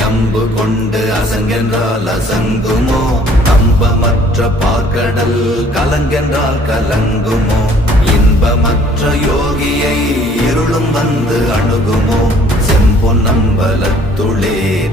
அம்பு கொண்டு அசங்கென்றால் அசங்குமோ? கம்பமற்ற பார்க்கடல் கலங்கென்றால் கலங்குமோ? இன்பமற்ற யோகியை இருளும் வந்து அணுகுமோ? செம்பொன்னம்பலத்துளே